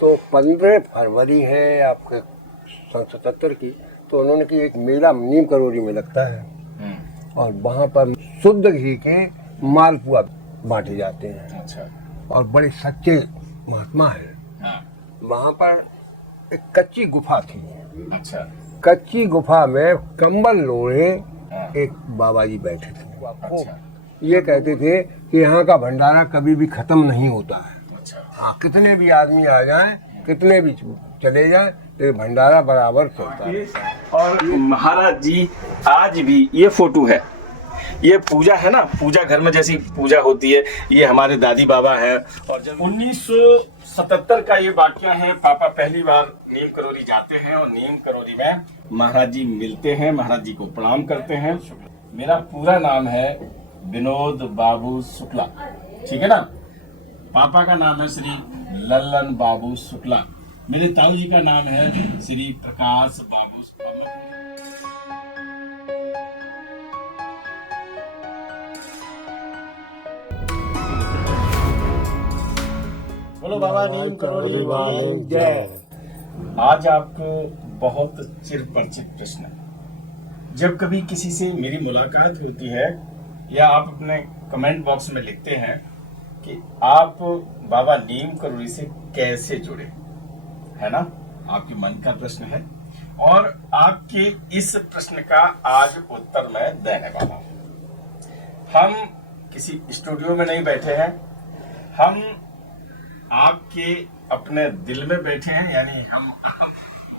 तो 15 फरवरी है आपके 77 की, तो उन्होंने की एक मेला नीम करोली में लगता है और वहाँ पर शुद्ध घी के मालपुआ बांटे जाते हैं। अच्छा। और बड़े सच्चे महात्मा है। हाँ। वहाँ पर एक कच्ची गुफा थी। अच्छा। कच्ची गुफा में कंबल लोड़े हाँ। एक बाबा जी बैठे थे। अच्छा। ये कहते थे कि यहाँ का भंडारा कभी भी खत्म नहीं होता है। अच्छा। हाँ, कितने भी आदमी आ जाएं, कितने भी चले जाएं, तो भंडारा बराबर चलता है। और महाराज जी आज भी ये फोटो है, ये पूजा है ना, पूजा घर में जैसी पूजा होती है, ये हमारे दादी बाबा है। और जब 1977 का ये वाक्य है, पापा पहली बार नीम करोली जाते हैं और नीम करोली में महाराज जी मिलते हैं, महाराज जी को प्रणाम करते हैं। मेरा पूरा नाम है विनोद बाबू शुक्ला, ठीक है ना। पापा का नाम है श्री लल्लन बाबू शुक्ला, मेरे ताऊ जी का नाम है श्री प्रकाश बाबू शुक्ला। बोलो बाबा नीम करोली वाले जय। आज आपको बहुत चिर परिचित प्रश्न है। जब कभी किसी से मेरी मुलाकात होती है या आप अपने कमेंट बॉक्स में लिखते हैं कि आप बाबा नीम करोली से कैसे जुड़े, है ना, आपके मन का प्रश्न है और आपके इस प्रश्न का आज उत्तर मैं देने वाला हूं। हम किसी स्टूडियो में नहीं बैठे हैं, हम आपके अपने दिल में बैठे हैं, यानी हम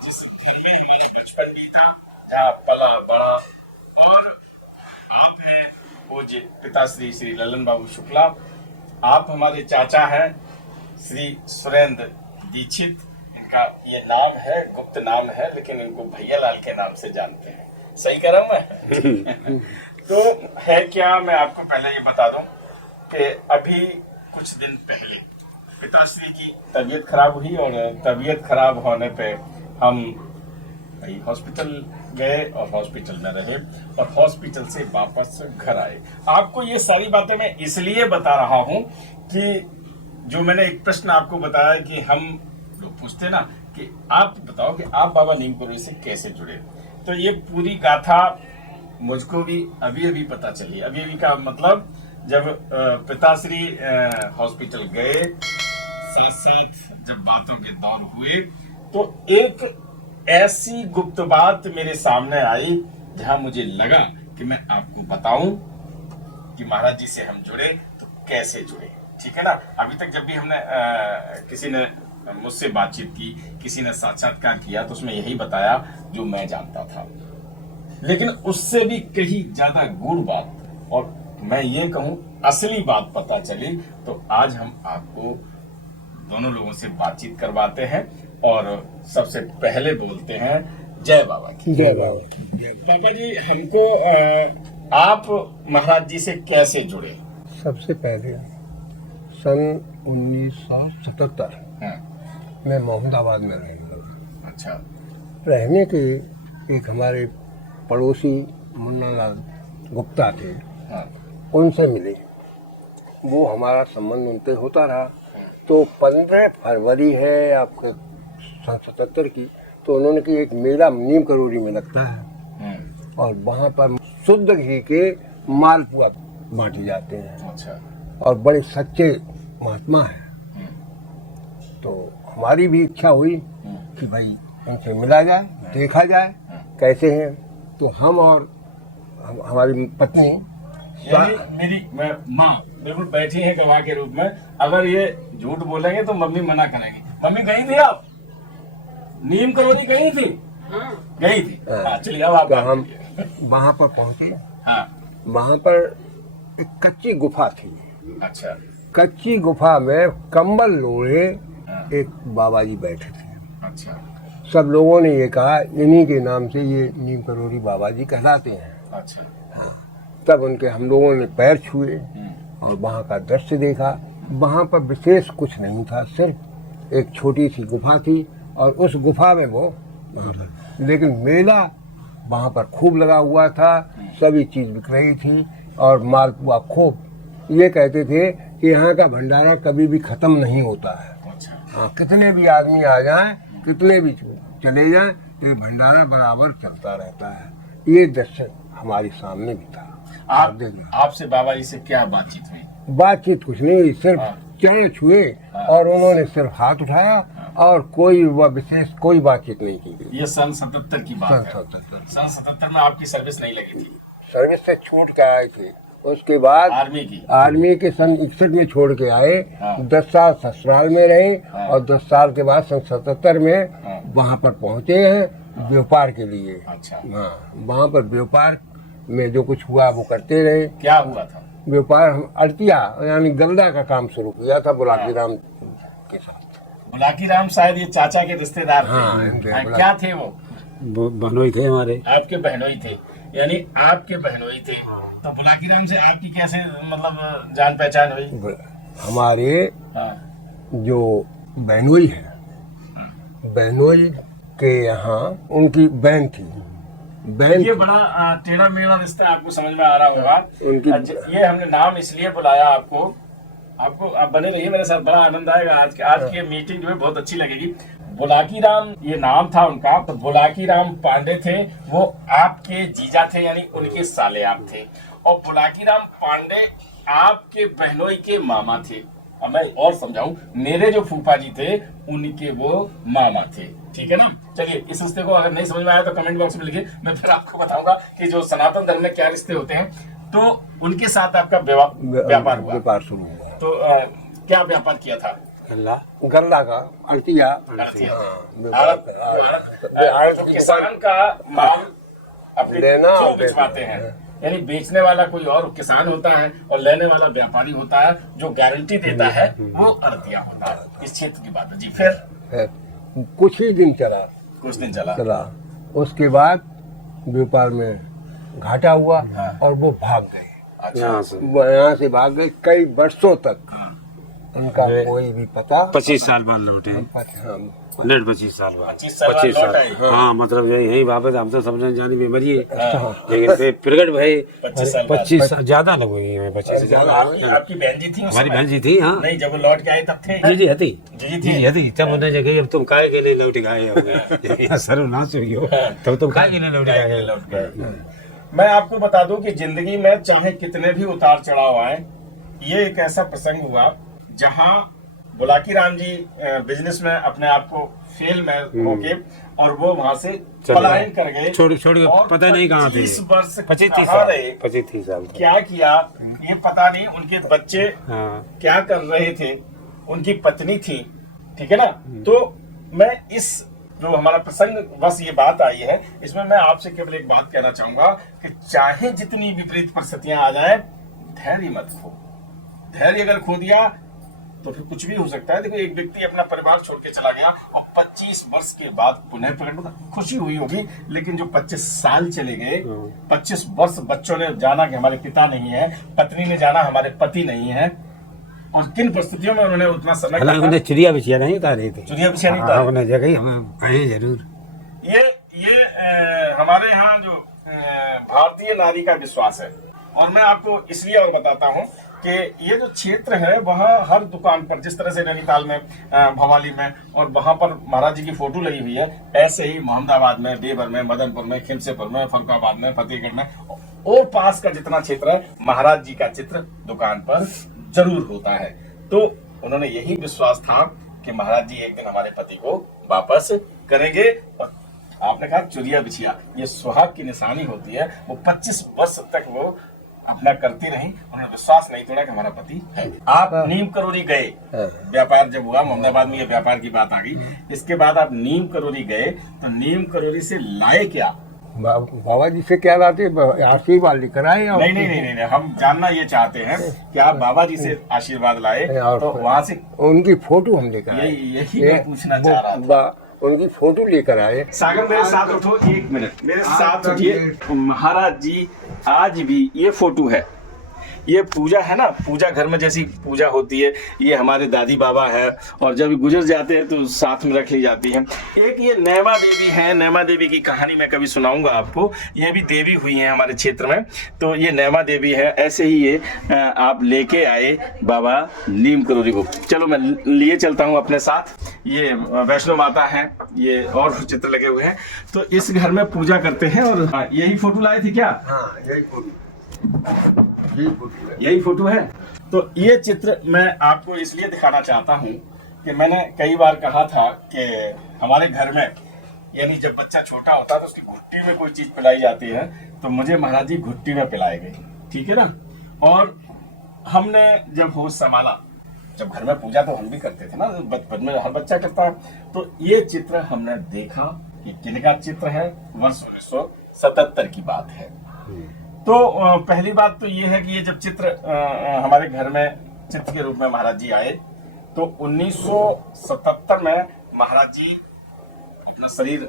जिस घर में हमारा बचपन बीता, जहाँ पला बड़ा, और आप हैं पूज्य पिताश्री श्री लल्लन बाबू शुक्ला, आप हमारे चाचा हैं श्री सुरेंद्र दीक्षित, इनका ये नाम है, गुप्त नाम है, लेकिन इनको भैया लाल के नाम से जानते हैं। सही कह रहा हूं मैं? तो है क्या, मैं आपको पहले ये बता दूं कि अभी कुछ दिन पहले पिताश्री की तबीयत खराब हुई और तबीयत खराब होने पे हम हॉस्पिटल गए और हॉस्पिटल में रहे और हॉस्पिटल से वापस घर आए। आपको ये सारी बातें मैं इसलिए बता रहा हूं कि जो मैंने एक प्रश्न आपको बताया कि हम लोग पूछते ना कि आप बताओ कि आप बाबा नीम करोली से कैसे जुड़े, तो ये पूरी गाथा मुझको भी अभी अभी पता चली। अभी अभी का मतलब जब पिताश्री हॉस्पिटल गए, साथ साथ जब बातों के दौर हुए, तो एक ऐसी गुप्त बात मेरे सामने आई जहां मुझे लगा कि मैं आपको बताऊं कि महाराज जी से हम जुड़े तो कैसे जुड़े, ठीक है ना। अभी तक जब भी हमने किसी ने मुझसे बातचीत की, किसी ने साक्षात्कार किया, तो उसमें यही बताया जो मैं जानता था, लेकिन उससे भी कहीं ज्यादा गूढ़ बात और मैं ये कहूं असली बात पता चली। तो आज हम आपको दोनों लोगों से बातचीत करवाते हैं और सबसे पहले बोलते हैं जय बाबा की। जय बाबा। पापा जी, हमको आप महाराज जी से कैसे जुड़े? सबसे पहले सन 1977 में मोहम्मदाबाद में रहने लगा। अच्छा। रहने के एक हमारे पड़ोसी मुन्नालाल गुप्ता थे, हाँ। उनसे मिले, वो हमारा संबंध उनसे होता रहा। तो 15 फरवरी है आपके 77 की, तो उन्होंने की एक मेला नीम करोली में लगता है और वहाँ पर शुद्ध घी के मालपुआ बांटे जाते हैं। अच्छा। और बड़े सच्चे महात्मा हैं। तो हमारी भी इच्छा हुई कि भाई उनसे मिला जाए, देखा जाए कैसे हैं। तो हम और हमारी पत्नी, यानी मेरी माँ बिल्कुल बैठी है गवाह के रूप में, अगर ये झूठ बोलेंगे तो मम्मी मना करेंगी। मम्मी गई थी आप नीम करोली? गई थी? गई थी। हाँ, चलिए अब आप। हम वहाँ पर पहुँचे। हाँ। वहाँ पर एक कच्ची गुफा थी। अच्छा। कच्ची गुफा में कंबल लोड़े एक बाबा जी बैठे थे। अच्छा। सब लोगों ने ये कहा इन्हीं के नाम से ये नीम करोली बाबा जी कहलाते हैं। अच्छा। हाँ, तब उनके हम लोगों ने पैर छुए और वहाँ का दृश्य देखा। वहाँ पर विशेष कुछ नहीं था, सिर्फ एक छोटी सी गुफा थी और उस गुफा में वो वहाँ पर, लेकिन मेला वहाँ पर खूब लगा हुआ था, सभी चीज़ बिक रही थी और मालपुआ खूब। ये कहते थे कि यहाँ का भंडारा कभी भी खत्म नहीं होता है। अच्छा। हाँ, कितने भी आदमी आ जाएं, कितने भी चले जाएं, ये भंडारा बराबर चलता रहता है। ये दृश्य हमारे सामने भी था। आप आपसे बाबा जी से क्या बातचीत हुई? बातचीत कुछ नहीं हुई, सिर्फ चरण छुए और उन्होंने सिर्फ हाथ उठाया और कोई वह विशेष कोई बातचीट नहीं की गई। ये सन 77 की बात है। सन 77 में आपकी सर्विस नहीं लगी थी? सर्विस से छूट के आए थे, उसके बाद आर्मी के सन 61 में छोड़ के आए। 10 साल ससुराल में रहे और 10 साल के बाद सन 77 में वहाँ पर पहुँचे हैं व्यापार के लिए। अच्छा। हाँ, वहाँ पर व्यापार में जो कुछ हुआ वो करते रहे। क्या हुआ था? व्यापार हम अड़तिया यानी गल्ला का काम शुरू किया था बुलाकी राम के साथ। बुलाकी राम शायद ये चाचा के रिश्तेदार थे। हाँ, क्या थे वो? बहनोई थे हमारे। आपके बहनोई थे, यानी आपके बहनोई थे। तो बुलाकी राम से आपकी कैसे मतलब जान पहचान हुई? हमारे जो बहनोई है, बहनोई के यहाँ उनकी बहन थी। ये बड़ा टेढ़ा मेढ़ा रिश्ता आपको समझ में आ रहा होगा। ये हमने नाम इसलिए बुलाया आपको आप बने रहिए मेरे साथ, बड़ा आनंद आएगा। आज की मीटिंग जो है बहुत अच्छी लगेगी। बुलाकी राम ये नाम था उनका। तो बुलाकी राम पांडे थे, वो आपके जीजा थे, यानी उनके साले आप थे। और बुलाकी राम पांडे आपके बहनोई के मामा थे। अब मैं और समझाऊं, मेरे जो फूफा जी थे उनके वो मामा थे। ठीक है ना? चलिए, इस रिश्ते को अगर नहीं समझ में आया तो कमेंट बॉक्स में लिखिए, मैं फिर आपको बताऊंगा कि जो सनातन धर्म में क्या रिश्ते होते हैं। तो उनके साथ आपका व्यापार हुआ, व्यापार शुरू हुआ। तो क्या व्यापार किया था? गल्ला का अड़तिया। किसान का माल अपने लेना और बेचवाते हैं, यानी बेचने वाला कोई और किसान होता है और लेने वाला व्यापारी होता है। जो गारंटी देता है वो अड़तिया होता है। इस क्षेत्र की बात है जी। फिर कुछ ही दिन चला, चला। उसके बाद व्यापार में घाटा हुआ और वो भाग गए। यहाँ से भाग गए कई वर्षों तक। उनका कोई भी पता 25 साल बाद लौटे। 25 साल बाद 25 साल। हाँ, मतलब यही वापस हम तो समझ जाने में मरी है, लेकिन फिर प्रगट भाई 25 साल ज्यादा लगेगी। 25 ज्यादा। आपकी बहन जी थी? हमारी बहन जी थी। हाँ, नहीं, जब वो लौट के आए तब थे? जी हती। तब उन्हें जगह तुम काय के लिए लौट गए, सर्वनाश हुई हो, तब तुम काय के लिए लौट गए। मैं आपको बता दूं कि जिंदगी में चाहे कितने भी उतार चढ़ाव आए, ये एक ऐसा प्रसंग हुआ जहां बुलाकी राम जी बिजनेस में अपने आप को फेल में होके और वो वहां से पलायन कर गए। छोड़ पता नहीं कहाँ थे। 25 वर्ष 25 साल क्या किया ये पता नहीं। उनके बच्चे क्या कर रहे थे, उनकी पत्नी थी। ठीक है ना? तो मैं इस जो हमारा प्रसंग बस ये बात आई है, इसमें मैं आपसे केवल एक बात कहना चाहूंगा कि चाहे जितनी विपरीत परिस्थितियां आ जाए, धैर्य मत खो। धैर्य अगर खो दिया तो फिर कुछ भी हो सकता है। देखो, एक व्यक्ति अपना परिवार छोड़ के चला गया और 25 वर्ष के बाद पुनः प्रकट होता, खुशी हुई होगी, लेकिन जो 25 साल चले गए, 25 वर्ष बच्चों ने जाना कि हमारे पिता नहीं है, पत्नी ने जाना हमारे पति नहीं है, और किन परिस्थितियों में उन्होंने उतना समय चिड़िया बिछिया नहीं उतारी थी। चिड़िया बिछिया नहीं उतारी जगह हम कहें जरूर। ये हमारे यहाँ जो भारतीय नारी का विश्वास है। और मैं आपको इसलिए और बताता हूँ कि ये जो क्षेत्र है वहाँ हर दुकान पर, जिस तरह से नैनीताल में, भवाली में और वहाँ पर महाराज जी की फोटो लगी हुई है, ऐसे ही मोहम्मदाबाद में, देवर में, मदनपुर में, खिमसेपुर में, फरुखाबाद में, फतेहगढ़ में और पास का जितना क्षेत्र है, महाराज जी का चित्र दुकान पर जरूर होता है। तो उन्होंने यही विश्वास था कि महाराज जी एक दिन हमारे पति को वापस करेंगे। और आपने कहा चुरिया बिछिया, ये सुहाग की निशानी होती है। वो 25 वर्ष तक वो अपना करती रही, उन्होंने विश्वास नहीं तोड़ा कि हमारा पति है। आप नीम करोरी गए, व्यापार जब हुआ मोहम्मदाबाद में, ये व्यापार की बात आ गई। इसके बाद आप नीम करोरी गए, तो नीम करोरी से लाए क्या? बाबा जी से क्या लाते? आशीर्वाद लेकर आए? नहीं, हम जानना ये चाहते हैं कि आप बाबा जी से आशीर्वाद लाए, तो वहाँ से उनकी फोटो हम लेकर आए। यही मैं पूछना चाह रहा था। उनकी फोटो लेकर आए। सागर मेरे साथ उठो, 1 मिनट मेरे साथ उठिए। महाराज जी आज भी ये फोटो है, ये पूजा है ना, पूजा घर में जैसी पूजा होती है, ये हमारे दादी बाबा है, और जब गुजर जाते हैं तो साथ में रख ली जाती है। एक ये नैमा देवी है, नैमा देवी की कहानी मैं कभी सुनाऊंगा आपको। ये भी देवी हुई है हमारे क्षेत्र में, तो ये नैमा देवी है। ऐसे ही ये आप लेके आए बाबा नीम करोली को। चलो मैं लिए चलता हूँ अपने साथ। ये वैष्णो माता है, ये और चित्र लगे हुए हैं। तो इस घर में पूजा करते हैं। और यही फोटो लाए थे क्या? हाँ, यही फोटो है। यही फोटो है। तो ये चित्र मैं आपको इसलिए दिखाना चाहता हूँ कि मैंने कई बार कहा था कि हमारे घर में, यानी जब बच्चा छोटा होता है तो उसकी घुट्टी में कोई चीज पिलाई जाती है, तो मुझे महाराज जी घुट्टी में पिलाएंगे, ठीक है ना। और हमने जब होश संभाला, जब घर में पूजा तो हम भी करते थे ना, बचपन में हर बच्चा करता है। तो ये चित्र हमने देखा कि किनका चित्र है, वर्ष 1977 की बात है। तो पहली बात तो ये है कि ये जब चित्र हमारे घर में चित्र के रूप में महाराज जी आए, तो 1977 में महाराज जी अपना शरीर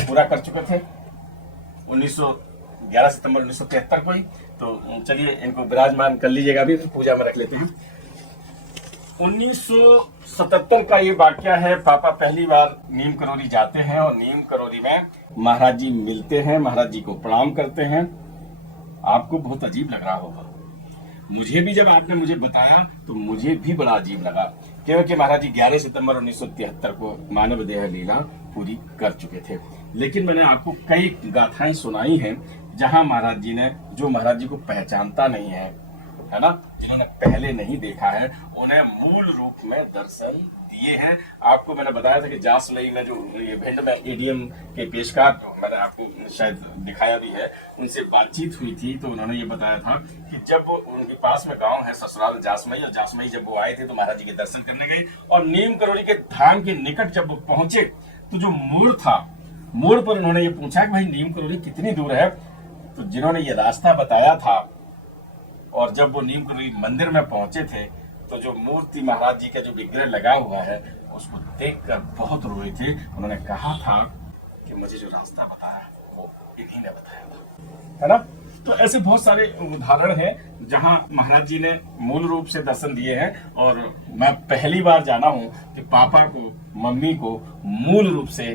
पूरा कर चुके थे। 11 सितंबर 1973 को ही। तो चलिए इनको विराजमान कर लीजिएगा, अभी पूजा में रख लेते हैं। 1977 का ये वाकया है। पापा पहली बार नीम करोली जाते हैं और नीम करोली में महाराज जी मिलते हैं, महाराज जी को प्रणाम करते हैं। आपको बहुत अजीब लग रहा होगा, मुझे भी जब आपने मुझे बताया तो मुझे भी बड़ा अजीब लगा, क्योंकि महाराज जी 11 सितंबर 1973 को मानव देह लीला पूरी कर चुके थे। लेकिन मैंने आपको कई गाथाएं सुनाई हैं जहां महाराज जी ने, जो महाराज जी को पहचानता नहीं है ना, जिन्होंने पहले नहीं देखा है, उन्हें मूल रूप में दर्शन दिए हैं। आपको मैंने बताया था कि जासमई में जो ये भिंड में एडीएम के पेशकार, जो मैंने आपको शायद दिखाया भी है, उनसे बातचीत हुई थी। तो उन्होंने ये बताया था कि जब उनके पास में गांव है ससुराल जासमई, और जासमई जब वो आए थे तो महाराज जी के दर्शन करने गए, और नीम करोली के धाम के निकट जब वो पहुंचे तो जो मोड़ था, मोड़ पर उन्होंने ये पूछा कि भाई नीम करोली कितनी दूर है। तो जिन्होंने ये रास्ता बताया था, और जब वो नीम करोली मंदिर में पहुंचे थे, तो जो मूर्ति महाराज जी का जो विग्रह लगा हुआ है उसको देखकर बहुत रोए थे। उन्होंने कहा था कि मुझे जो रास्ता बताया वो इन्हीं ने बताया था, है ना। तो ऐसे बहुत सारे उदाहरण हैं जहां महाराज जी ने मूल रूप से दर्शन दिए हैं। और मैं पहली बार जाना हूं कि पापा को, मम्मी को मूल रूप से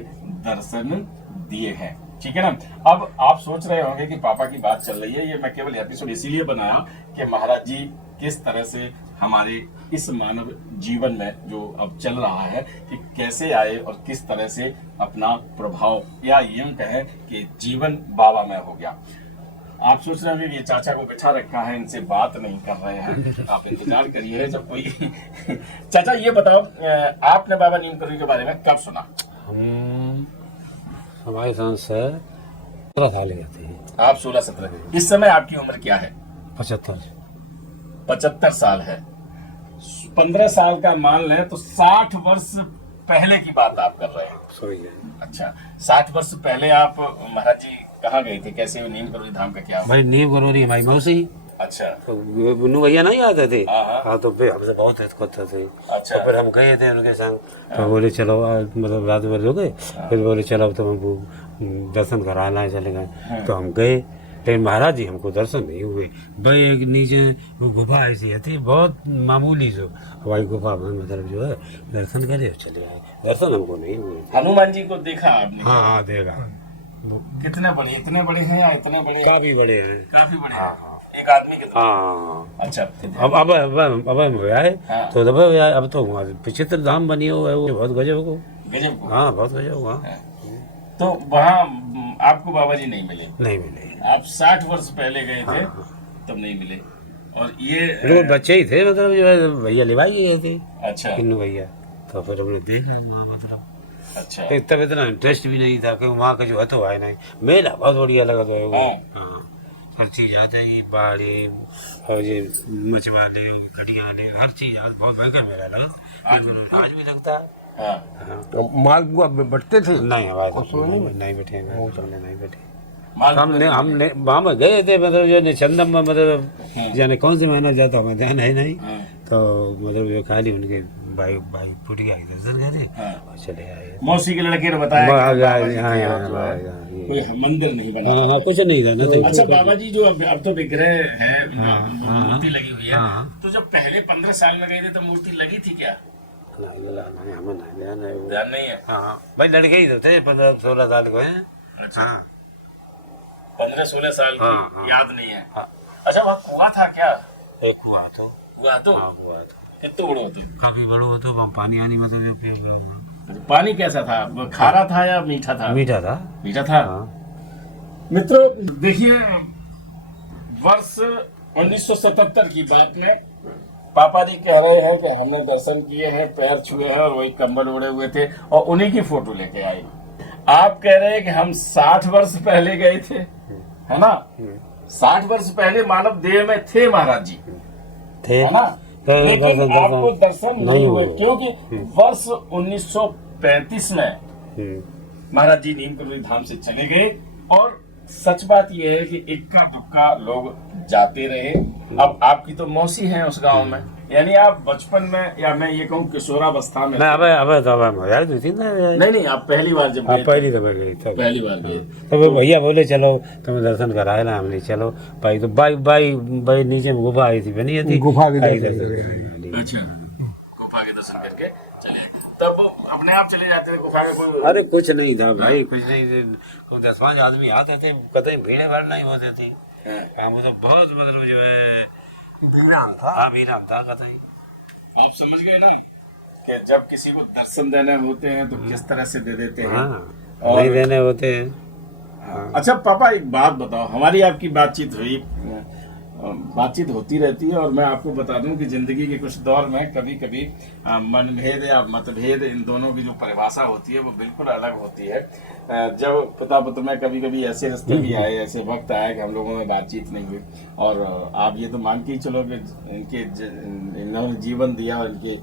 दर्शन दिए हैं, ठीक है ना। अब आप सोच रहे होंगे कि पापा की बात चल रही है, ये मैं केवल एपिसोड इसीलिए बनाया कि महाराज जी किस तरह से हमारे इस मानव जीवन में जो अब चल रहा है कि कैसे आए और किस तरह से अपना प्रभाव, या यूं कहें कि जीवन बाबामय हो गया। आप सोच रहे हैं कि ये चाचा को बिठा रखा है, इनसे बात नहीं कर रहे हैं, आप इंतजार करिए जब कोई चाचा ये बताओ, आपने बाबा नीम करोली के बारे में कब सुना? हमारे साथ से 17 साल के थे। आप 16-17। इस समय आपकी उम्र क्या है? 75 साल है। 15 साल का मान लें तो 60 वर्ष पहले की बात आप कर रहे हैं। अच्छा, 60 वर्ष पहले आप महाराज जी कहाँ गए थे, कैसे नीम करोली धाम का क्या? भाई नीम करोली हमारी मौसी। अच्छा। तो बुन्नू भैया नहीं आते थे? हाँ। हाँ, तो हमसे बहुत करते थे। अच्छा। तो फिर हम गए थे उनके संग, तो बोले चलो मतलब रात भर रुके, फिर बोले चलो तो हमको दर्शन कराना है, चले गए। तो हम गए, लेकिन महाराज जी हमको दर्शन नहीं हुए। भाई एक नीचे गुफा ऐसी थी बहुत मामूली, जो हवाई गुफा में मतलब जो है, दर्शन करे चले आए, दर्शन हमको नहीं हुए। हनुमान जी को देखा आपने? हाँ देखा। कितने बड़े, इतने बड़े हैं या इतने बड़े? काफी बड़े हैं। काफी बड़े हैं। एक आदमी के। हाँ। अच्छा। अब आए हाँ। तो अब तो विचित्र धाम बनी हुआ है, वो बहुत गजब को। हाँ, बहुत गजब हुआ। तो वहाँ आपको बाबा जी नहीं मिले? नहीं मिले। आप 60 वर्ष पहले गए थे, तब नहीं मिले। और ये वो बच्चे ही थे, मतलब जो है भैया लिवाई गए थे। अच्छा। किन्नू भैया, तो फिर हमने देखा वहाँ, मतलब अच्छा। तब इतना इंटरेस्ट भी नहीं था कि वहाँ का जो है तो है नहीं। मेला बहुत बढ़िया लगा तो। हाँ, हर चीज आते हैं, बाड़े और ये मछवाले, खटियाले, हर चीज आज बहुत भयंकर मेला लगा। आज भी लगता है। तो मालपुआ बटते थे? नहीं, हमारे नहीं बैठे, नहीं बैठे। हमने वहाँ में गए थे, मतलब जो चंदम में, मतलब जाने कौन से महीना जाता हमें ध्यान है नहीं, तो मतलब जो खाली उनके भाई भाई पुटिया के दर्शन करे और चले आए। मौसी के लड़के ने बताया कि हाँ, बाबा जी हाँ, थे हाँ, और जो है, हाँ, ये। कोई मंदिर नहीं बना। हाँ, कुछ नहीं था ना। अच्छा बाबा जी जो अब तो विग्रह है, मूर्ति लगी हुई है, तो जब पहले 15 साल में गए थे तो मूर्ति लगी थी क्या? ध्यान नहीं है। हाँ भाई लड़के ही तो थे 15-16 साल को हैं। अच्छा हाँ 15-16 साल की हाँ, हाँ। याद नहीं है। हाँ। अच्छा वहाँ कुआं था क्या? एक हुआ तो हुआ तो हाँ हुआ तो कितना बड़ा होता? काफी बड़ो हो तो वहाँ पानी आनी मतलब पानी कैसा था? वो खारा था या मीठा था? मीठा था। मीठा था। हाँ। मित्रों देखिए, वर्ष 1977 की बात में पापा जी कह रहे हैं कि हमने दर्शन किए हैं, पैर छुए हैं और वही कंबल ओढ़े हुए थे और उन्हीं की फोटो लेके आए। आप कह रहे हैं कि हम 60 वर्ष पहले गए थे, है ना? 60 वर्ष पहले मानव देह में थे महाराज जी, थे है ना? लेकिन आपको दर्शन नहीं हुए क्योंकि वर्ष 1935 में महाराज जी नीम करोली धाम से चले गए। और सच बात यह है कि इक्का दुक्का लोग जाते रहे। अब आपकी तो मौसी है उस गांव में, यानी आप बचपन में, या मैं ये कहूँ किशोरावस्था में। ना अब तो अब मजा आई थी ना। नहीं आप पहली बार जब गए थे? पहली तो मैं गई तब पहली बार गए तो वो भैया बोले चलो तुम्हें दर्शन कराए ना। हमने चलो भाई तो भाई नीचे में गुफा आई थी बनी थी। गुफा के अच्छा गुफा के दर्शन करके चले, तब अपने आप चले जाते थे गुफा में? कोई अरे कुछ नहीं था भाई, कुछ नहीं। 10-5 आदमी आते थे, कतई भीड़ भाड़ नहीं होते थे। वो तो बहुत मतलब जो है वीरान था। हाँ वीरान था कतई। आप समझ गए ना कि जब किसी को दर्शन देने होते हैं तो किस तरह से दे देते हैं। हाँ और नहीं देने होते हैं। अच्छा पापा एक बात बताओ, हमारी आपकी बातचीत होती रहती है और मैं आपको बता दूं कि जिंदगी के कुछ दौर में कभी कभी मनभेद या मतभेद, इन दोनों की जो परिभाषा होती है वो बिल्कुल अलग होती है। जब पिता पुत्र में कभी कभी ऐसे रिश्ते भी आए, ऐसे वक्त आया कि हम लोगों में बातचीत नहीं हुई, और आप ये तो मान के ही चलो कि इन्होंने जीवन दिया और इनके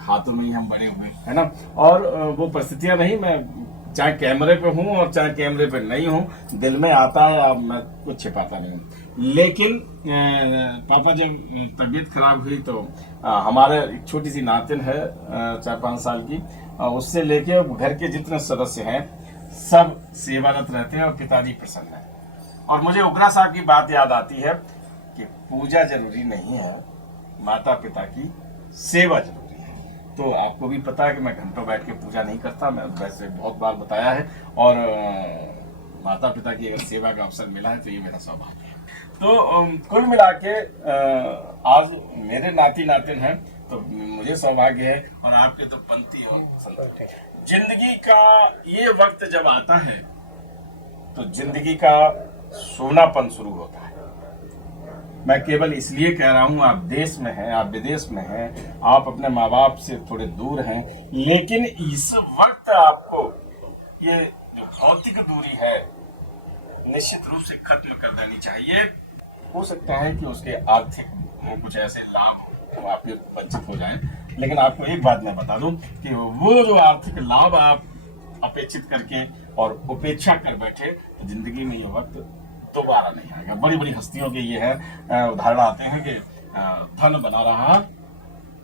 हाथों में ही हम बड़े हुए, है ना? और वो परिस्थितियां नहीं, मैं चाहे कैमरे पे हूँ और चाहे कैमरे पे नहीं हूँ, दिल में आता है, अब मैं कुछ छिपाता नहीं हूँ। लेकिन पापा जब तबीयत खराब हुई तो हमारे एक छोटी सी नातिन है 4-5 साल की, उससे लेके घर के जितने सदस्य हैं सब सेवारत रहते हैं और पिताजी प्रसन्न है। और मुझे उगरा साहब की बात याद आती है कि पूजा जरूरी नहीं है, माता पिता की सेवा जरूरी है। तो आपको भी पता है कि मैं घंटों बैठ के पूजा नहीं करता, मैं वैसे बहुत बार बताया है, और माता पिता की अगर सेवा का अवसर मिला है तो ये मेरा सौभाग्य है। तो कुल मिला के आज मेरे नाती नातिन हैं तो मुझे सौभाग्य है, और आपके तो पंथी हो संतान। जिंदगी का ये वक्त जब आता है तो जिंदगी का सोनापन शुरू होता है। मैं केवल इसलिए कह रहा हूं, आप देश में हैं, आप विदेश में हैं, आप अपने माँ बाप से थोड़े दूर हैं, लेकिन इस वक्त आपको ये जो भौतिक दूरी है निश्चित रूप से खत्म कर देनी चाहिए। हो सकता है कि उसके आर्थिक कुछ ऐसे लाभ आपके वंचित हो जाएं, लेकिन आपको एक बात मैं बता दूं कि वो जो आर्थिक लाभ आप अपेक्षित करके और उपेक्षा कर बैठे तो जिंदगी में ये वक्त दोबारा नहीं आएगा। बड़ी बड़ी हस्तियों के ये है उदाहरण आते हैं कि धन बना रहा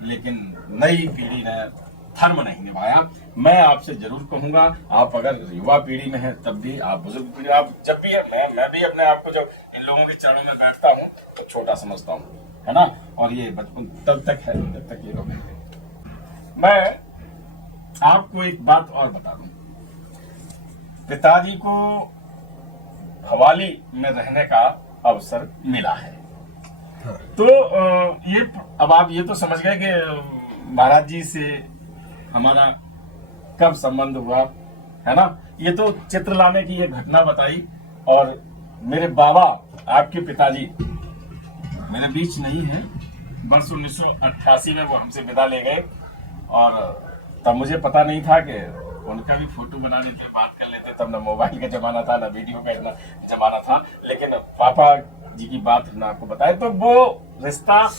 लेकिन नई पीढ़ी ने धर्म नहीं निभाया। मैं आपसे जरूर कहूंगा, आप अगर युवा पीढ़ी में हैं तब भी, आप बुजुर्ग पीढ़ी, आप जब भी है, मैं भी अपने आप को जब इन लोगों के चरणों में बैठता हूँ तो छोटा समझता हूँ, है ना? और ये बचपन तब तक है जब तक ये लोग हैं। मैं आपको एक बात और बता दूं, पिताजी को हवाली में रहने का अवसर मिला है। तो ये अब आप ये तो समझ गए कि महाराज जी से हमारा कब संबंध हुआ, है ना? ये तो चित्र लाने की ये घटना बताई, और मेरे बाबा आपके पिताजी मेरे बीच नहीं है। वर्ष 1988 में वो हमसे विदा ले गए, और तब मुझे पता नहीं था कि उनका भी फोटो बना लेते, बात कर लेते। तब ना मोबाइल का जमाना था, ना वीडियो का इतना जमाना था। लेकिन पापा जी की बात हमने आपको बताया, तो वो रिश्ता,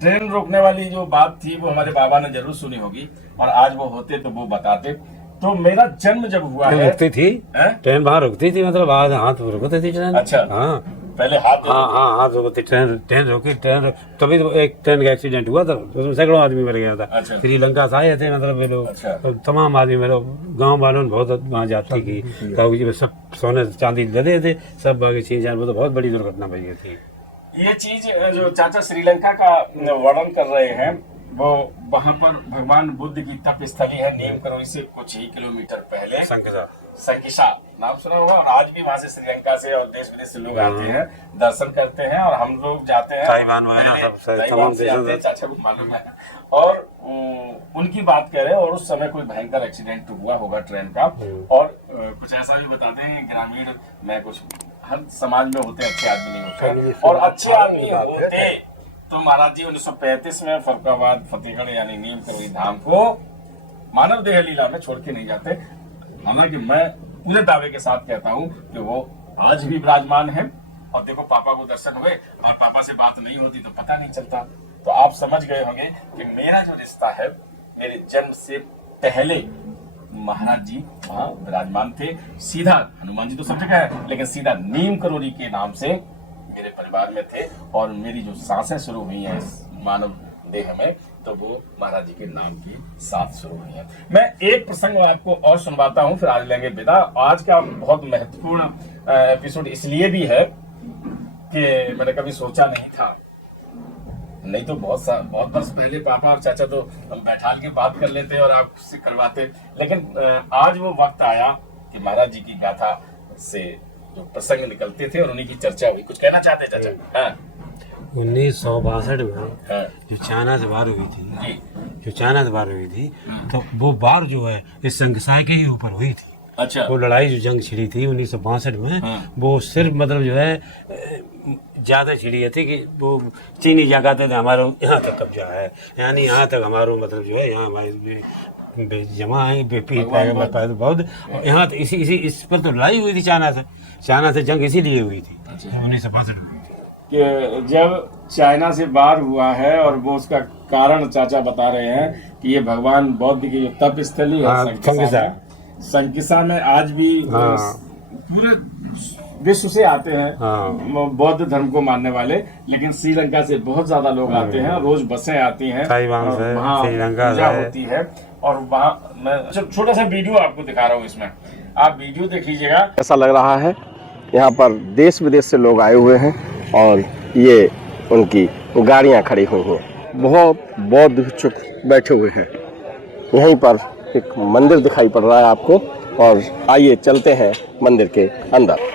ट्रेन रोकने वाली जो बात थी वो हमारे बाबा ने जरूर सुनी होगी, और आज वो होते तो वो बताते। तो मेरा जन्म जब हुआ है, रुकती थी ट्रेन, वहाँ रुकती थी, मतलब आज हाथ रुकती थी ट्रेन। अच्छा हाँ, पहले हाथ हाँ हाँ हाथ रोकते, ट्रेन ट्रेन रोकी, तभी तो एक ट्रेन का एक्सीडेंट हुआ था, उसमें सैकड़ों आदमी मर गया था। अच्छा। श्रीलंका से आए थे मतलब ये लोग, अच्छा। तो तमाम आदमी मेरे गांव वालों ने बहुत वहाँ जाती की, तो सब सोने चांदी लदे थे, सब बाकी चीज जान, वो तो बहुत बड़ी दुर्घटना भई थी। ये चीज जो चाचा श्रीलंका का वर्णन कर रहे हैं, वो वहाँ पर भगवान बुद्ध की तप स्थली है, नीम करोली से कुछ ही किलोमीटर पहले, संकिसा नाम सुना होगा। और आज भी वहाँ से श्रीलंका से और देश विदेश से लोग आते हैं, दर्शन करते हैं, और हम लोग जाते हैं, ताइवान से आते हैं, चाचा को मालूम है। और उनकी बात करें, और उस समय कोई भयंकर एक्सीडेंट हुआ होगा ट्रेन का, और कुछ ऐसा भी बताते हैं ग्रामीण में कुछ हर समाज में होते अच्छे आदमी नहीं होते, और अच्छे आदमी होते तो महाराज जी 1935 में फरुखाबाद फतेहगढ़ यानी नीम करोली धाम को मानव देह लीला में छोड़ के नहीं जाते। हालांकि मैं पूरे दावे के साथ कहता हूँ कि वो आज भी विराजमान है। और देखो पापा को दर्शन हुए, और पापा से बात नहीं होती तो पता नहीं चलता। तो आप समझ गए होंगे कि मेरा जो रिश्ता है, मेरे जन्म से पहले महाराज जी वहाँ विराजमान थे। सीधा हनुमान जी तो सब जगह है, लेकिन सीधा नीम करोली के नाम से मेरे परिवार में थे, और मेरी जो सांसें शुरू हुई हैं इस मानव देह में, तो वो महाराज जी के नाम के साथ शुरू हुई है। मैं एक प्रसंग आपको और सुनवाता हूँ, फिर आज लेंगे विदा। आज का बहुत महत्वपूर्ण एपिसोड इसलिए भी है कि मैंने कभी सोचा नहीं था, नहीं तो बहुत वर्ष पहले पापा और चाचा तो बैठाल के बात कर लेते और आपसे करवाते, लेकिन आज वो वक्त आया कि महाराज जी की गाथा से जो प्रसंग निकलते थे और उन्हीं की चर्चा हुई। कुछ कहना चाहते हैं चाचा? हाँ। 1962 में जो चाइना से बार हुई थी, तो वो बार जो है इस संकसाय के ही ऊपर हुई थी। अच्छा। वो लड़ाई जो जंग छिड़ी थी 1962 में, वो सिर्फ मतलब जो है ज्यादा छिड़ी थी कि वो चीनी जगाते थे हमारे यहाँ तक कब्जा है, यानी यहाँ तक हमारा मतलब जो है यहाँ हमारे जमा है बहुत यहाँ तो इस पर तो लड़ाई हुई थी चाइना से जंग इसीलिए हुई थी। 1962 में कि जब चाइना से बार हुआ है, और वो उसका कारण चाचा बता रहे हैं कि ये भगवान बौद्ध की जो तप स्थली है संकिसा में आज भी पूरे विश्व से आते हैं बौद्ध धर्म को मानने वाले, लेकिन श्रीलंका से बहुत ज्यादा लोग आते हैं, रोज बसें आती हैं, वहाँ पूजा होती है। और वहाँ मैं छोटा सा वीडियो आपको दिखा रहा हूँ, इसमें आप वीडियो देख लीजिएगा। ऐसा लग रहा है यहाँ पर देश विदेश से लोग आए हुए हैं, और ये उनकी गाड़ियाँ खड़ी हुई हैं, बहुत बौद्ध भिक्षुक बैठे हुए हैं। यहीं पर एक मंदिर दिखाई पड़ रहा है आपको, और आइए चलते हैं मंदिर के अंदर।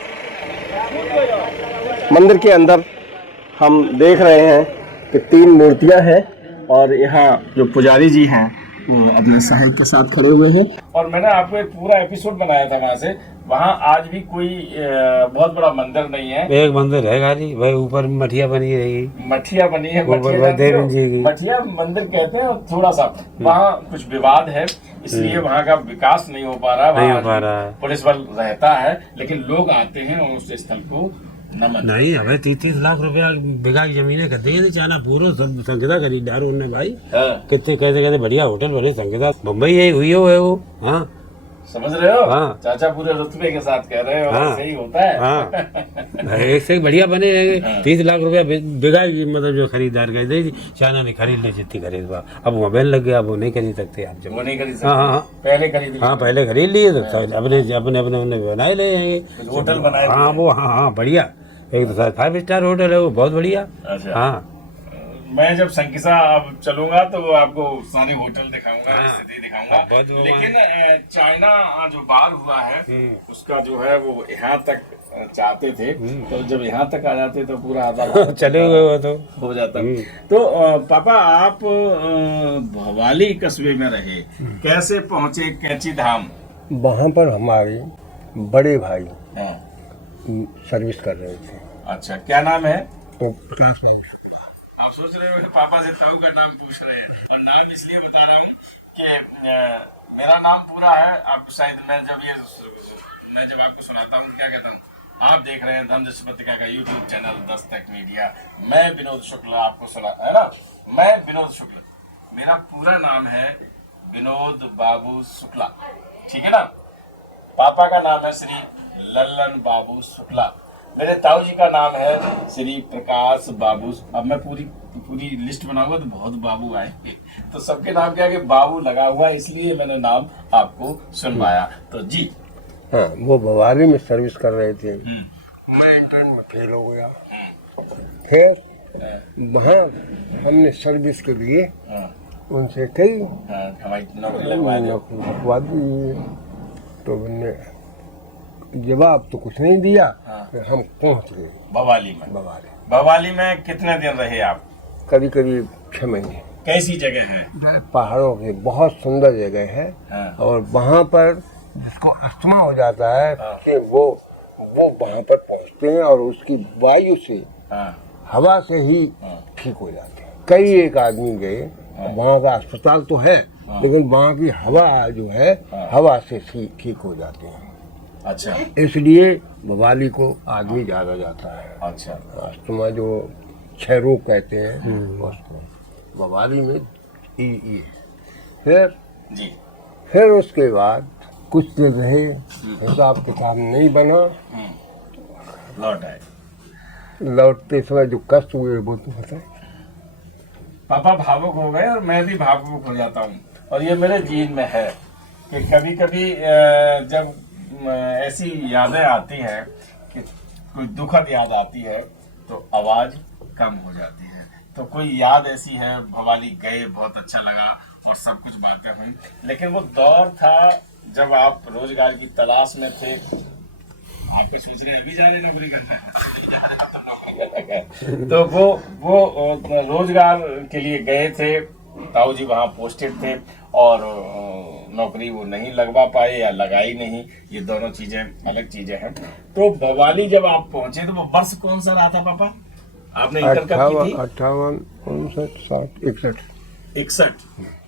मंदिर के अंदर हम देख रहे हैं कि 3 मूर्तियां हैं, और यहाँ जो पुजारी जी हैं वो अपने साहिब के साथ खड़े हुए हैं। और मैंने आपको एक पूरा एपिसोड बनाया था वहाँ से। वहाँ आज भी कोई बहुत बड़ा मंदिर नहीं है, एक मंदिर है खाली, वही ऊपर मठिया बनी रहेगी, मठिया बनी है, मठिया मंदिर कहते हैं। और थोड़ा सा वहाँ कुछ विवाद है, इसलिए वहाँ का विकास नहीं हो पा रहा है। पुलिस बल रहता है, लेकिन लोग आते हैं और उस स्थल को नमन नहीं। हमें 30 लाख रुपया बिघा की जमीनें कर देंगे, चाइना पूरा संगीता खरीदार उन्होंने भाई। कितने कहते बढ़िया होटल बने संगीता, मुंबई यही हुई है वो। हाँ समझ रहे हो? चाचा पूरे रुतबे के साथ कह रहे हो। सही होता है। एक से बढ़िया बने रहेंगे। 30 लाख रुपया बिघा की मतलब जो खरीदार कह दी, चाइना ने खरीद ली जितनी खरीद, अब वो बैन लग गया, अब वो नहीं खरीद सकते आप। वो नहीं खरीद सकते, पहले खरीद लिए तो अपने बनाए ले जाएंगे होटल बनाए। हाँ बढ़िया, एक तो 5 स्टार होटल है वो, बहुत बढ़िया। हाँ मैं जब संकिसा अब चलूंगा तो आपको सारे होटल दिखाऊंगा, स्थिति दिखाऊंगा। लेकिन चाइना जो बार हुआ है उसका जो है वो यहाँ तक चाहते थे, तो जब यहाँ तक आ जाते तो पूरा आधा चले हुए वो तो हो जाता। तो पापा आप भवाली कस्बे में रहे, कैसे पहुँचे कैंची धाम? वहाँ पर हमारे बड़े भाई सर्विस कर रहे थे। अच्छा, क्या नाम है? तो प्रकाश भाई। आप सोच रहे हो कि पापा से ताऊ का नाम पूछ रहे हैं, और नाम इसलिए बता रहा हूँ कि मेरा नाम पूरा है। आप शायद मैं जब आपको सुनाता हूँ क्या कहता हूँ, आप देख रहे हैं धर्मजश पत्रिका का यूट्यूब चैनल दस्तक मीडिया। मैं विनोद शुक्ल आपको सुना है ना, मैं विनोद शुक्ल, मेरा पूरा नाम है विनोद बाबू शुक्ला, ठीक है ना। पापा का नाम है श्री लल्लन बाबू शुक्ला। मेरे ताऊ जी का नाम है श्री प्रकाश बाबू। अब मैं पूरी लिस्ट बनाऊंगा तो बहुत बाबू आए, तो सबके नाम क्या कि बाबू लगा हुआ है, इसलिए मैंने नाम आपको सुनवाया। तो जी हाँ, वो बवाली में सर्विस कर रहे थे, मैं इंटर्न में फेल हो गया। फिर वहाँ हमने सर्विस के लिए उनसे कही हमारी नौकरी लगवा दी। नौकरी लगवा दी, तो उनने जवाब तो कुछ नहीं दिया। फिर हम पहुँच गए बवाली में। बवाली में कितने दिन रहे आप? करीब करीब 6 महीने। कैसी जगह है? पहाड़ों की बहुत सुंदर जगह है। और वहाँ पर जिसको अस्थमा हो जाता है कि वो वहाँ पर पहुँचते हैं और उसकी वायु से हवा से ही ठीक हो जाते हैं। कई एक आदमी गए, वहाँ का अस्पताल तो है लेकिन वहाँ की हवा जो है हवा से ठीक हो जाते हैं। अच्छा, इसलिए बवाली को आदमी ज्यादा जाता है। अच्छा, अस्थमा जो क्षय रोग कहते हैं उसको बवाली में ये। फिर उसके बाद कुछ दिन रहे, हिसाब किताब नहीं बना, लौट आए। लौटते समय जो कष्ट हुए वो तो पता है। पापा भावुक हो गए और मैं भी भावुक हो जाता हूँ, और ये मेरे जीन में है कि कभी कभी जब ऐसी यादें आती हैं कि कोई दुखद याद आती है तो आवाज कम हो जाती है। तो कोई याद ऐसी है, भवाली गए, बहुत अच्छा लगा और सब कुछ बातें हुई, लेकिन वो दौर था जब आप रोजगार की तलाश में थे। आपको सोच रहे अभी जाने नौकरी करना है तो वो रोजगार के लिए गए थे। ताऊ जी वहाँ पोस्टेड थे और नौकरी वो नहीं लगवा पाए या लगाई नहीं, ये दोनों चीजें अलग चीजें हैं। तो भवाली जब आप पहुंचे तो वो वर्ष कौन सा रहा था पापा? आपने इंटर कब की थी? 58, 59, 60, 61। 61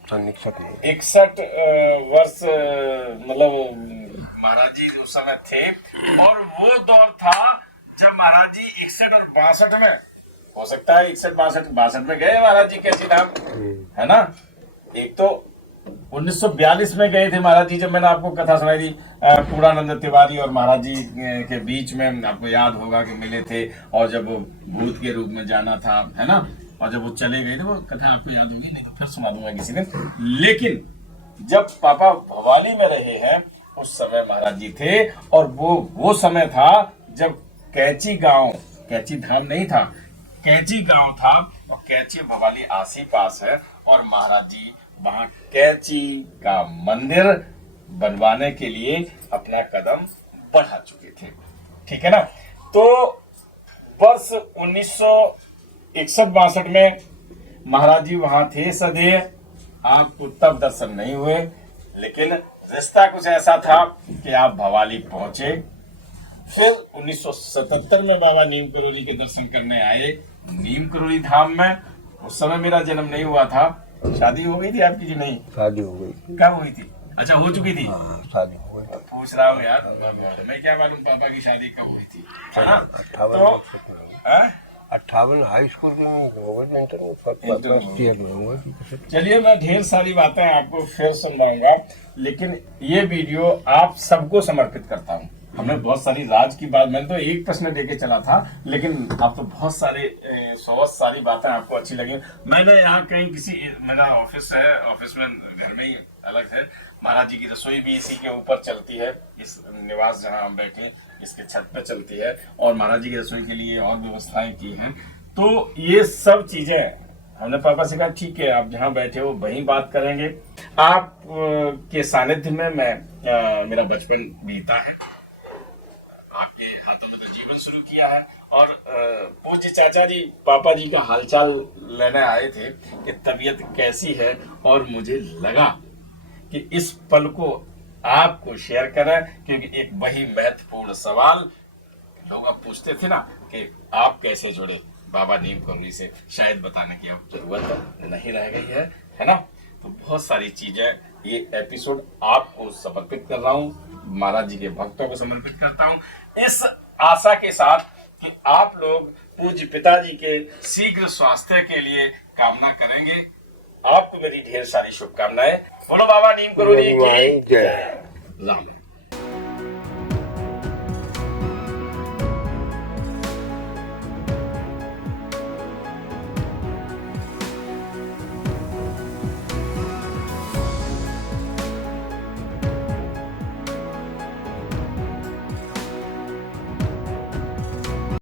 सन 61 में 61 वर्ष, मतलब महाराज जी उस समय थे। और वो दौर था जब महाराज जी 61 और 62 में, हो सकता है 61, 62 में गए महाराज जी, कैसी नाम है ना। एक तो 1942 में गए थे महाराज जी, जब मैंने आपको कथा सुनाई थी पूर्णानंद तिवारी और महाराज जी के बीच में, आपको याद होगा कि मिले थे और जब भूत के रूप में जाना था, है ना। और जब वो चले गए थे, वो कथा आपको याद होगी, नहीं तो फिर सुना दूंगा किसी दिन। लेकिन जब पापा भवाली में रहे हैं उस समय महाराज जी थे, और वो समय था जब कैची गांव, कैची धाम नहीं था, कैची गांव था, और कैची भवाली आसी पास है, और महाराज जी वहां कैची का मंदिर बनवाने के लिए अपना कदम बढ़ा चुके थे। ठीक है ना। तो वर्ष 1961-62 में महाराज जी वहां थे सदैव, आपको तब दर्शन नहीं हुए, लेकिन रिश्ता कुछ ऐसा था कि आप भवाली पहुंचे। फिर 1977 में बाबा नीम करोली के दर्शन करने आए नीम करोली धाम में। उस समय मेरा जन्म नहीं हुआ था। शादी हो गई थी आपकी कि नहीं? शादी हो गई। कब हुई थी? अच्छा, हो चुकी थी। हाँ, शादी हो गई। पूछ रहा हूँ यार, मैं क्या मालूम पापा की शादी कब हुई थी, है ना। 58 हाई स्कूल में चलिए, मैं ढेर सारी बातें आपको फिर सुनाऊंगा, लेकिन ये वीडियो आप सबको समर्पित करता हूँ। हमने बहुत सारी राज की बात, मैंने तो एक प्रश्न लेके चला था, लेकिन आप तो बहुत सारी बातें आपको अच्छी लगी। मैंने यहाँ कहीं मेरा ऑफिस है, ऑफिस में घर में ही अलग है, महाराज जी की रसोई भी इसी के ऊपर चलती है, इस निवास जहाँ हम बैठे इसके छत पे चलती है, और महाराज जी की रसोई के लिए और व्यवस्थाएं की हैं। तो ये सब चीजें हमने पापा से कहा ठीक है, आप जहाँ बैठे हो वहीं बात करेंगे। आप के सानिध्य में मेरा बचपन बीता है, आपके हाथों में तो जीवन शुरू किया है। और पूज्य चाचा जी पापा जी का हालचाल लेने आए थे कि तबीयत कैसी है, और मुझे लगा कि इस पल को आपको शेयर करें, क्योंकि एक वही महत्वपूर्ण सवाल लोग अब पूछते थे ना कि आप कैसे जुड़े बाबा नीम करोली से, शायद बताने की अब जरूरत नहीं रह गई है ना। तो बहुत सारी चीजें, ये एपिसोड आपको समर्पित कर रहा हूँ, महाराज जी के भक्तों को समर्पित करता हूँ, इस आशा के साथ कि आप लोग पूज्य पिताजी के शीघ्र स्वास्थ्य के लिए कामना करेंगे। आपको मेरी ढेर सारी शुभकामनाएं। बोलो बाबा नीम करोली की जय। राम।